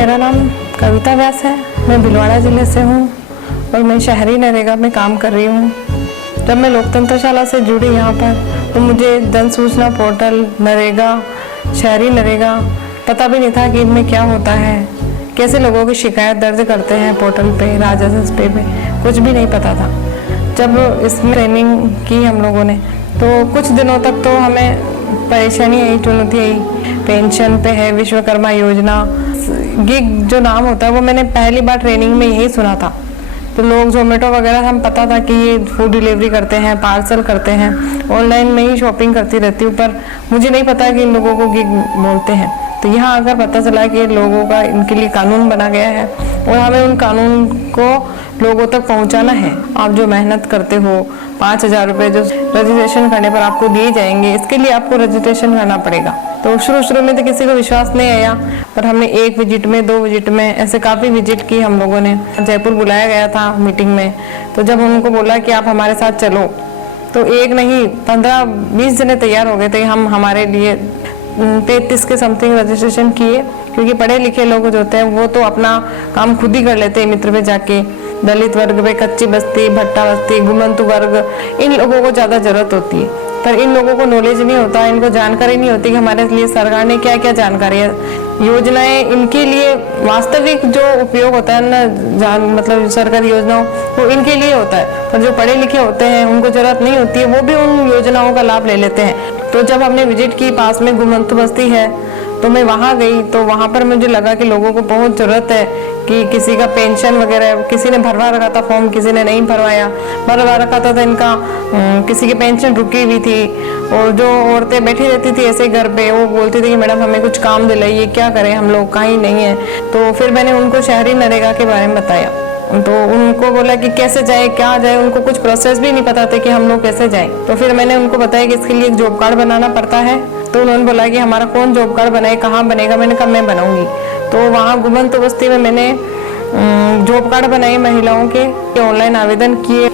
मेरा नाम कविता व्यास है। मैं भीलवाड़ा ज़िले से हूँ और मैं शहरी नरेगा में काम कर रही हूँ। जब मैं लोकतंत्रशाला से जुड़ी यहाँ पर तो मुझे जन सूचना पोर्टल, नरेगा, शहरी नरेगा पता भी नहीं था कि इनमें क्या होता है, कैसे लोगों की शिकायत दर्ज करते हैं पोर्टल पे, राजस्व पे कुछ भी नहीं पता था। जब इसमें ट्रेनिंग की हम लोगों ने तो कुछ दिनों तक तो हमें परेशानी आई, चुनौती आई। पेंशन पे है, विश्वकर्मा योजना, गिग जो नाम होता है वो मैंने पहली बार ट्रेनिंग में यही सुना था। तो लोग जोमेटो वगैरह हम पता था कि ये फूड डिलीवरी करते हैं, पार्सल करते हैं, ऑनलाइन में ही शॉपिंग करती रहती हूँ, पर मुझे नहीं पता कि इन लोगों को गिग बोलते हैं। तो यहाँ आकर पता चला कि लोगों का इनके लिए कानून बना गया है और हमें उन कानून को लोगों तक पहुँचाना है। आप जो मेहनत करते हो, 5,000 रुपये जो रजिस्ट्रेशन करने पर आपको दिए जाएंगे, इसके लिए आपको रजिस्ट्रेशन करना पड़ेगा। तो शुरू में तो किसी को विश्वास नहीं आया, पर हमने 1 विजिट में, 2 विजिट में, ऐसे काफ़ी विजिट की हम लोगों ने। जयपुर बुलाया गया था मीटिंग में, तो जब उनको बोला कि आप हमारे साथ चलो, तो एक नहीं 15-20 जने तैयार हो गए थे। हम हमारे लिए 33 के समथिंग रजिस्ट्रेशन किए, क्योंकि पढ़े लिखे लोग जो होते हैं वो तो अपना काम खुद ही कर लेते हैं। मित्र पे जाके दलित वर्ग पे, कच्ची बस्ती, भट्टा बस्ती, घुमंतु वर्ग, इन लोगों को ज़्यादा जरूरत होती है, पर इन लोगों को नॉलेज नहीं होता, इनको जानकारी नहीं होती कि हमारे लिए सरकार ने क्या क्या जानकारी है, योजनाएं, इनके लिए वास्तविक जो उपयोग होता है ना, मतलब सरकारी योजनाओं वो इनके लिए होता है। पर जो पढ़े लिखे होते हैं उनको जरूरत नहीं होती है, वो भी उन योजनाओं का लाभ ले लेते हैं। तो जब हमने विजिट की, पास में घुमंतु बस्ती है, तो मैं वहाँ गई, तो वहाँ पर मुझे लगा कि लोगों को बहुत ज़रूरत है कि किसी का पेंशन वगैरह, किसी ने भरवा रखा था फॉर्म, किसी ने नहीं भरवा रखा था, तो इनका किसी की पेंशन रुकी हुई थी। और जो औरतें बैठी रहती थी ऐसे घर पे, वो बोलती थी कि मैडम हमें कुछ काम दिलाइए, क्या करें, हम लोग कहीं नहीं है। तो फिर मैंने उनको शहरी नरेगा के बारे में बताया, तो उनको बोला कि कैसे जाए, क्या जाए, उनको कुछ प्रोसेस भी नहीं पता थे कि हम लोग कैसे जाएं। तो फिर मैंने उनको बताया कि इसके लिए एक जॉब कार्ड बनाना पड़ता है। तो उन्होंने बोला कि हमारा कौन जॉब कार्ड बनाए, कहाँ बनेगा। मैंने कहा मैं बनाऊंगी। तो वहाँ घुमंतु बस्ती में मैंने जॉब कार्ड बनाए महिलाओं के, ऑनलाइन आवेदन किए,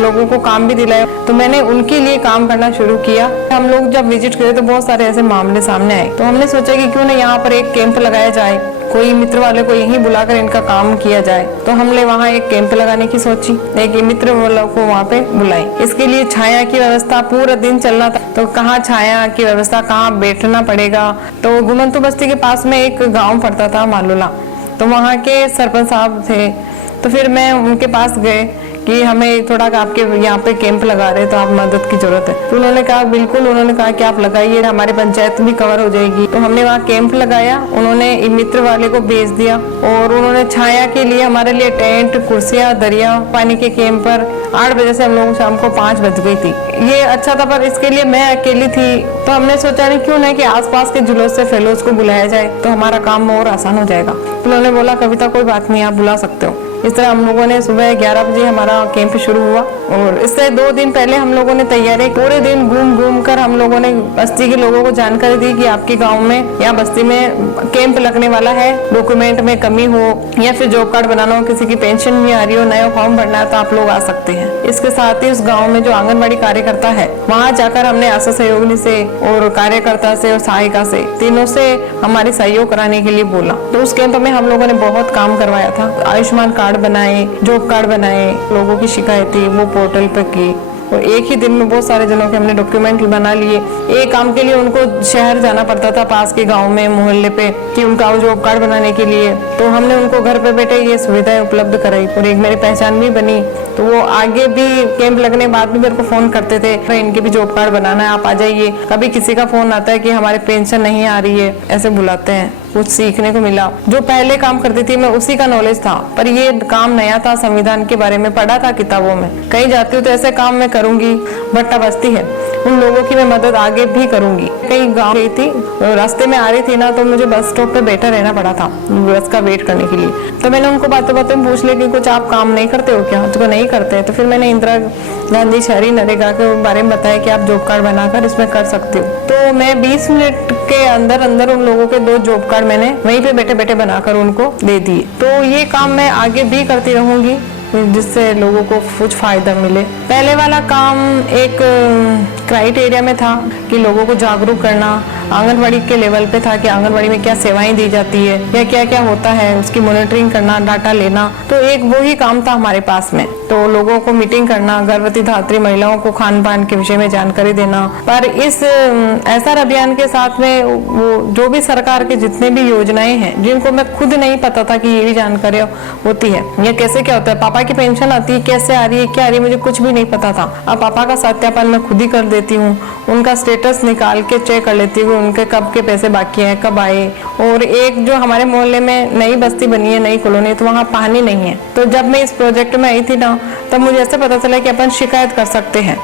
लोगों को काम भी दिलाया। तो मैंने उनके लिए काम करना शुरू किया। हम लोग जब विजिट करे तो बहुत सारे ऐसे मामले सामने आए, तो हमने सोचा कि क्यों ना यहाँ पर एक कैंप लगाया जाए, कोई मित्र वाले को यहीं बुलाकर इनका काम किया जाए। तो हमने वहाँ एक कैंप लगाने की सोची, एक मित्र वालों को वहाँ पे बुलाई। इसके लिए छाया की व्यवस्था, पूरा दिन चलना था, तो कहाँ छाया की व्यवस्था, कहाँ बैठना पड़ेगा। तो घुमंतु बस्ती के पास में एक गाँव पड़ता था मालूला, तो वहाँ के सरपंच साहब थे। तो फिर मैं उनके पास गए कि हमें थोड़ा आपके यहाँ पे कैंप लगा रहे, तो आप मदद की जरूरत है। तो उन्होंने कहा बिल्कुल, उन्होंने कहा कि आप लगाइए, हमारे पंचायत भी कवर हो जाएगी। तो हमने वहाँ कैंप लगाया, उन्होंने मित्र वाले को भेज दिया और उन्होंने छाया के लिए हमारे लिए टेंट, कुर्सियाँ, दरिया पानी के कैंप पर 8 बजे से हम लोग शाम को 5 बज गई थी। ये अच्छा था, पर इसके लिए मैं अकेली थी, तो हमने सोचा नहीं क्यों ना कि आसपास के जुलूस से फेलोज को बुलाया जाए, तो हमारा काम और आसान हो जाएगा। उन्होंने बोला कविता कोई बात नहीं, आप बुला सकते हो। इस तरह हम लोगों ने सुबह 11 बजे हमारा कैंप शुरू हुआ और इससे 2 दिन पहले हम लोगों ने तैयारी, पूरे दिन घूम कर हम लोगों ने बस्ती के लोगों को जानकारी दी कि आपके गांव में या बस्ती में कैंप लगने वाला है, डॉक्यूमेंट में कमी हो या फिर जॉब कार्ड बनाना हो, किसी की पेंशन नहीं आ रही हो, नया फॉर्म भरना है, तो आप लोग आ सकते हैं। इसके साथ ही उस गाँव में जो आंगनबाड़ी कार्यकर्ता है, वहाँ जाकर हमने आशा सहयोगिनी से और कार्यकर्ता से और सहायिका से, तीनों से हमारी सहयोग कराने के लिए बोला। तो उस कैंप में हम लोगों ने बहुत काम करवाया था। आयुष्मान कार्ड बनाए, जॉब कार्ड बनाए, लोगों की शिकायतें वो पोर्टल पर की और एक ही दिन में बहुत सारे जनों के हमने डॉक्यूमेंट बना लिए। एक काम के लिए उनको शहर जाना पड़ता था, पास के गांव में, मोहल्ले पे, कि उनका जॉब कार्ड बनाने के लिए। तो हमने उनको घर पे बैठे ये सुविधाएं उपलब्ध कराई और एक मेरी पहचान भी बनी। तो वो आगे भी कैंप लगने के बाद भी मेरे को फोन करते थे, इनके भी जॉब कार्ड बनाना है, आप आ जाइए। कभी किसी का फोन आता है कि हमारे पेंशन नहीं आ रही है, ऐसे बुलाते हैं। कुछ सीखने को मिला। जो पहले काम करती थी मैं उसी का नॉलेज था, पर ये काम नया था, संविधान के बारे में पढ़ा था किताबों में। कहीं जाती हूँ तो ऐसे काम मैं करूंगी। भट्टा बस्ती है, उन लोगों की मैं मदद आगे भी करूंगी। कहीं गाँव गई थी, रास्ते में आ रही थी ना, तो मुझे बस स्टॉप पे बैठा रहना पड़ा था बस का वेट करने के लिए। तो मैंने उनको बातें में पूछ लिया कि कुछ आप काम नहीं करते हो क्या, तो नहीं करते। तो फिर मैंने इंदिरा गांधी शहरी नरेगा के बारे में बताया कि आप जॉब कार्ड बनाकर इसमें कर सकते हो। तो मैं 20 मिनट के अंदर उन लोगों के 2 जॉब कार्ड मैंने वहीं पे बैठे बैठे बनाकर उनको दे दिए। तो ये काम मैं आगे भी करती रहूंगी जिससे लोगों को कुछ फायदा मिले। पहले वाला काम एक क्राइटेरिया में था कि लोगों को जागरूक करना, आंगनबाड़ी के लेवल पे था कि आंगनबाड़ी में क्या सेवाएं दी जाती है या क्या क्या होता है, उसकी मॉनिटरिंग करना, डाटा लेना। तो एक वो ही काम था हमारे पास में। तो लोगों को मीटिंग करना, गर्भवती धात्री महिलाओं को खान पान के विषय में जानकारी देना। पर इस एसआर अभियान के साथ में वो जो भी सरकार के जितने भी योजनाएं हैं, जिनको मैं खुद नहीं पता था कि ये भी जानकारी होती है या कैसे क्या होता है, पापा की पेंशन आती है, कैसे आ रही है, क्या आ रही है, मुझे कुछ भी नहीं पता था। अब पापा का सत्यापन मैं खुद ही कर देती हूँ, उनका स्टेटस निकाल के चेक कर लेती हूँ, उनके कब के पैसे बाकी हैं, कब आए। और एक जो हमारे मोहल्ले में नई बस्ती बनी है, नई कॉलोनी, तो वहाँ पानी नहीं है। तो जब मैं इस प्रोजेक्ट में आई थी ना, तब मुझे ऐसे पता चला कि अपन शिकायत कर सकते हैं।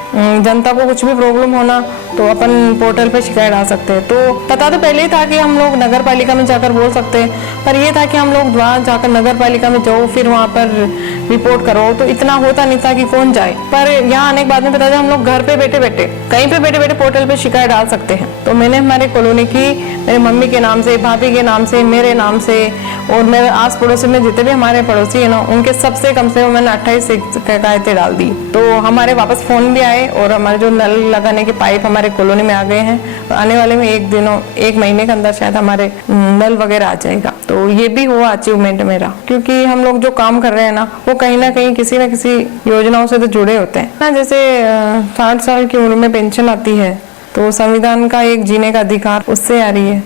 जनता को कुछ भी प्रॉब्लम होना तो अपन पोर्टल पे शिकायत डाल सकते हैं। तो पता तो पहले ही था कि हम लोग नगर पालिका में जाकर बोल सकते हैं, पर ये था कि हम लोग वहाँ जाकर नगर पालिका में जाओ, फिर वहाँ पर रिपोर्ट करो, तो इतना होता नहीं था कि कौन जाए। पर यहाँ आने के बाद में पता चला हम लोग घर पे बैठे बैठे, कहीं पे बैठे बैठे पोर्टल पे शिकायत डाल सकते हैं। तो मैंने हमारे कॉलोनी की, मेरे मम्मी के नाम से, भाभी के नाम से, मेरे नाम से और मेरे आस पड़ोसी में जितने भी हमारे पड़ोसी है ना, उनके सबसे कम से कम मैंने 28 शिकायतें डाल दी। तो हमारे वापस फोन भी आए और हमारे जो नल लगाने के पाइप हमारे कॉलोनी में आ गए हैं। आने वाले में एक महीने के अंदर शायद हमारे नल वगैरह आ जाएगा। तो ये भी हुआ अचीवमेंट मेरा, क्योंकि हम लोग जो काम कर रहे हैं ना, वो कहीं ना कहीं किसी न किसी योजनाओं से तो जुड़े होते हैं ना। जैसे 60 साल की उम्र में पेंशन आती है, तो संविधान का एक जीने का अधिकार उससे आ रही है।